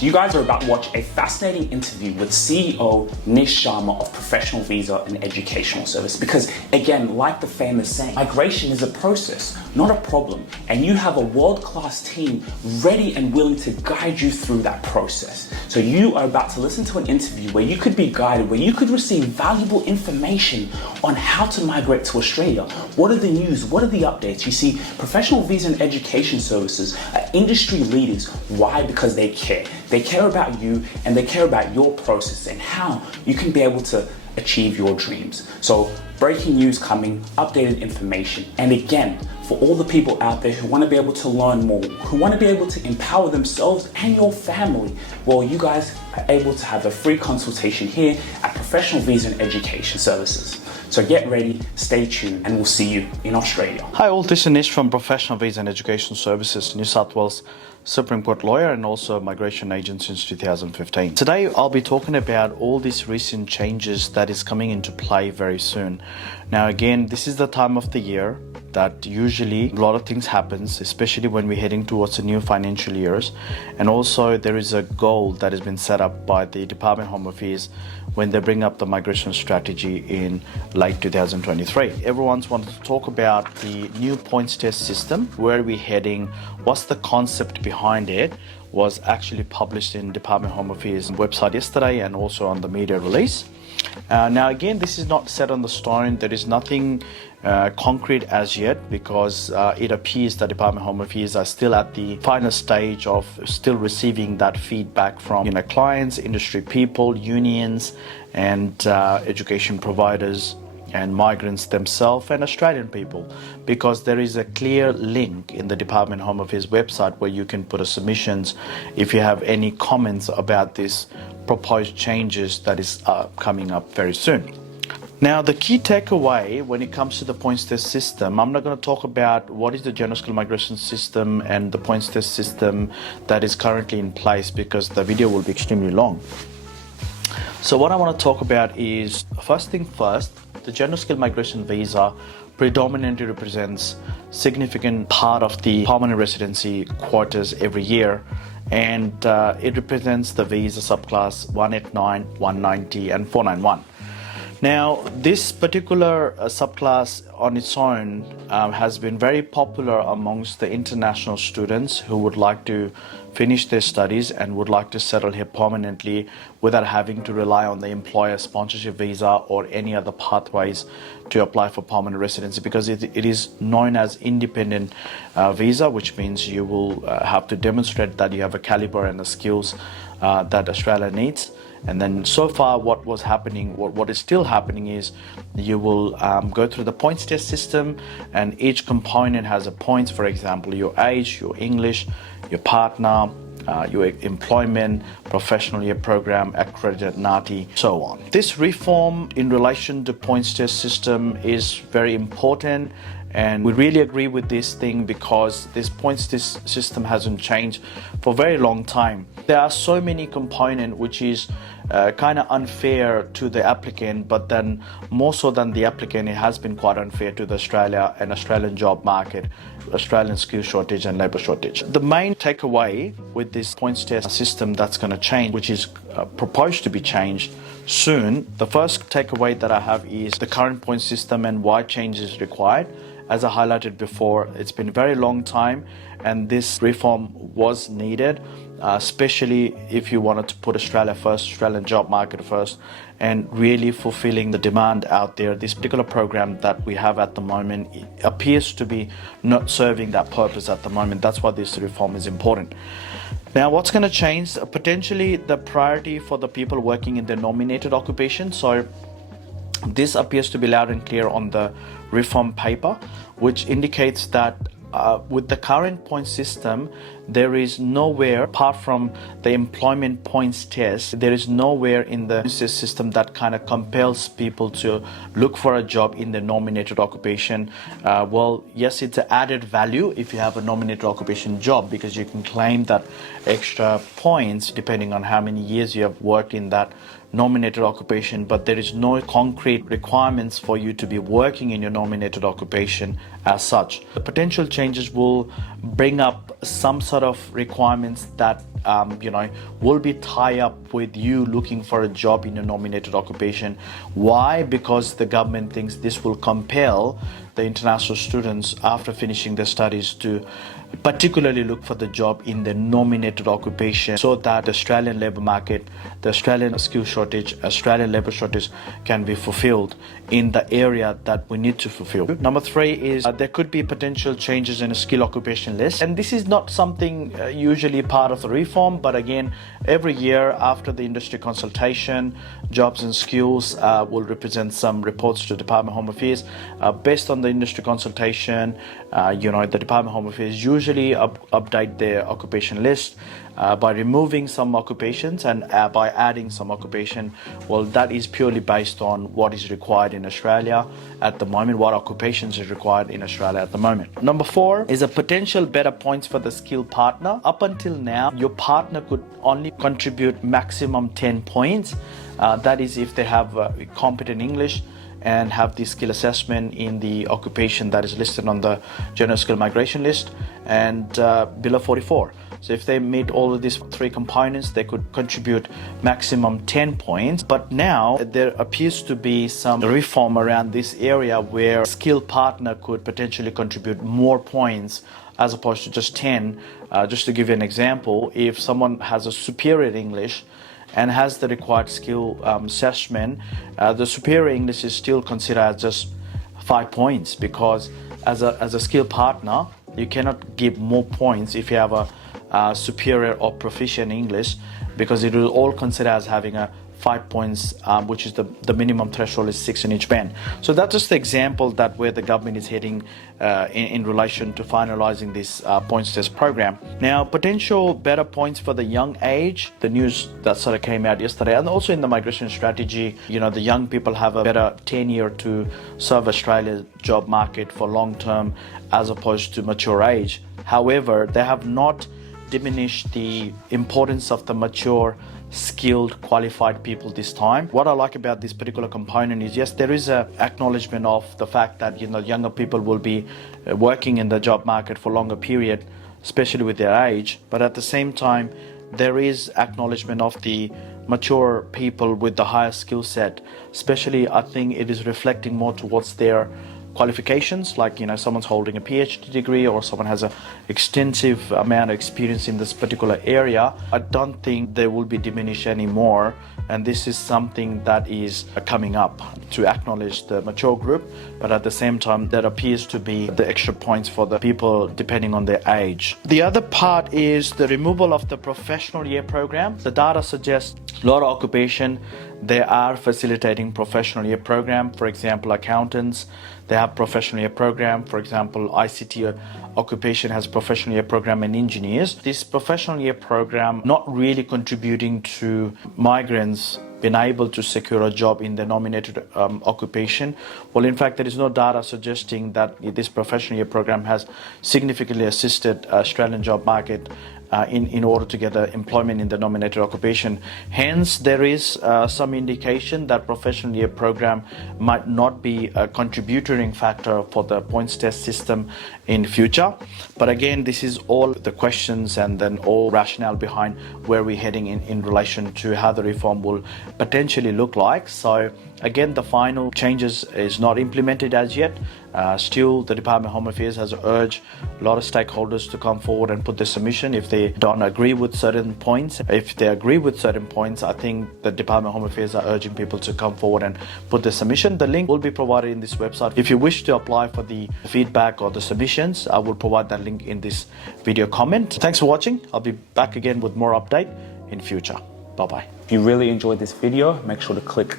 You guys are about to watch a fascinating interview with CEO Nish of Professional Visa and Educational Service, because again, like the famous saying, migration is a process, not a problem, and you have a world-class team ready and willing to guide you through that process. So you are about to listen to an interview where you could be guided, where you could receive valuable information on how to migrate to Australia. What are the news? What are the updates? You see, Professional Visa and Education Services are industry leaders. Why? Because they care. They care about you and they care about your process and how you can be able to achieve your dreams. So breaking news coming, updated information. And again, for all the people out there who want to be able to learn more, who want to be able to empower themselves and your family, well, you guys are able to have a free consultation here at Professional Visa and Education Services. So get ready, stay tuned, and we'll see you in Australia. Hi all, this is Nish from Professional Visa and Education Services, New South Wales Supreme Court lawyer and also a migration agent since 2015. Today I'll be talking about all these recent changes that is coming into play very soon. Now again, this is the time of the year that usually a lot of things happens, especially when we're heading towards the new financial years. And also there is a goal that has been set up by the Department of Home Affairs when they bring up the migration strategy in late 2023. Everyone's wanted to talk about the new points test system, where we're heading, what's the concept behind it, was actually published in Department of Home Affairs website yesterday and also on the media release. Now again, this is not set on the stone. There is nothing concrete as yet, because it appears the Department of Home Affairs are still at the final stage of still receiving that feedback from clients, industry people, unions and education providers and migrants themselves and Australian people, because there is a clear link in the Department of Home Affairs website where you can put a submissions if you have any comments about this proposed changes that is coming up very soon. Now the key takeaway when it comes to the points test system, I'm not going to talk about what is the general skill migration system and the points test system that is currently in place, because the video will be extremely long. So what I want to talk about is, first thing first, the general skill migration visa predominantly represents significant part of the permanent residency quotas every year, and it represents the visa subclass 189, 190 and 491. Now this particular subclass on its own has been very popular amongst the international students who would like to finish their studies and would like to settle here permanently without having to rely on the employer sponsorship visa or any other pathways to apply for permanent residency, because it is known as independent visa, which means you will have to demonstrate that you have a caliber and the skills that Australia needs. And then so far what was happening, what is still happening is you will go through the points test system, and each component has a points, for example, your age, your English, your partner, your employment, professional year program, accredited NATI, so on. This reform in relation to points test system is very important, and we really agree with this thing because this points test system hasn't changed for a very long time. There are so many components which is kind of unfair to the applicant, but then more so than the applicant, it has been quite unfair to the Australia and Australian job market, Australian skill shortage and labour shortage. The main takeaway with this points test system that's going to change, which is proposed to be changed soon, the first takeaway that I have is the current point system and why change is required. As I highlighted before, it's been a very long time and this reform was needed, especially if you wanted to put Australia first, Australian job market first, and really fulfilling the demand out there. This particular program that we have at the moment appears to be not serving that purpose at the moment. That's why this reform is important. Now, what's going to change? Potentially the priority for the people working in the nominated occupation. So this appears to be loud and clear on the reform paper, which indicates that with the current point system, there is nowhere, apart from the employment points test, there is nowhere in the system that kind of compels people to look for a job in the nominated occupation. Well, yes, it's an added value if you have a nominated occupation job, because you can claim that extra points depending on how many years you have worked in that nominated occupation, but there is no concrete requirements for you to be working in your nominated occupation as such. The potential changes will bring up some sort sort of requirements that will be tied up with you looking for a job in a nominated occupation. Why? Because the government thinks this will compel the international students after finishing their studies to particularly look for the job in the nominated occupation, so that the Australian labour market, the Australian skill shortage, Australian labour shortage can be fulfilled in the area that we need to fulfill. Number 3 is there could be potential changes in a skill occupation list, and this is not something usually part of the reform, but again, every year after the industry consultation, jobs and skills will represent some reports to the Department of Home Affairs. Based on the industry consultation, the Department of Home Affairs usually update their occupation list by removing some occupations and by adding some occupation. Well, that is purely based on what is required in Australia at the moment, what occupations is required in Australia at the moment. Number 4 is a potential better points for the skill partner. Up until now, your partner could only contribute maximum 10 points. That is if they have competent English and have the skill assessment in the occupation that is listed on the general skill migration list and below 44. So if they meet all of these 3 components, they could contribute maximum 10 points. But now there appears to be some reform around this area where skill partner could potentially contribute more points as opposed to just 10. Just to give you an example, if someone has a superior English and has the required skill assessment, the superior English is still considered as just 5 points, because as a skill partner, you cannot give more points if you have a superior or proficient English, because it will all consider as having a 5 points, which is the minimum threshold is 6 in each band. So that's just the example that where the government is heading in relation to finalizing this points test program. Now, potential better points for the young age, the news that sort of came out yesterday, and also in the migration strategy, the young people have a better tenure to serve Australia's job market for long term as opposed to mature age. However, they have not diminished the importance of the mature, skilled, qualified people this time. What I like about this particular component is, yes, there is a acknowledgement of the fact that younger people will be working in the job market for longer period, especially with their age, but at the same time there is acknowledgement of the mature people with the higher skill set. Especially, I think it is reflecting more towards their qualifications, like someone's holding a PhD degree or someone has an extensive amount of experience in this particular area. I don't think they will be diminished anymore, and this is something that is coming up to acknowledge the mature group, but at the same time there appears to be the extra points for the people depending on their age. The other part is the removal of the professional year program. The data suggests a lot of occupation they are facilitating professional year program. For example, accountants, they have professional year program. For example, ICT occupation has professional year program, and engineers. This professional year program not really contributing to migrants being able to secure a job in the nominated occupation. Well, in fact, there is no data suggesting that this professional year program has significantly assisted Australian job market in order to get employment in the nominated occupation. Hence, there is some indication that professional year program might not be a contributing factor for the points test system in future. But again, this is all the questions and then all rationale behind where we're heading in relation to how the reform will potentially look like. So again, the final changes is not implemented as yet. Still, the Department of Home Affairs has urged a lot of stakeholders to come forward and put their submission if they don't agree with certain points. If they agree with certain points, I think the Department of Home Affairs are urging people to come forward and put their submission. The link will be provided in this website. If you wish to apply for the feedback or the submissions, I will provide that link in this video comment. Thanks for watching. I'll be back again with more update in future. Bye-bye. If you really enjoyed this video, make sure to click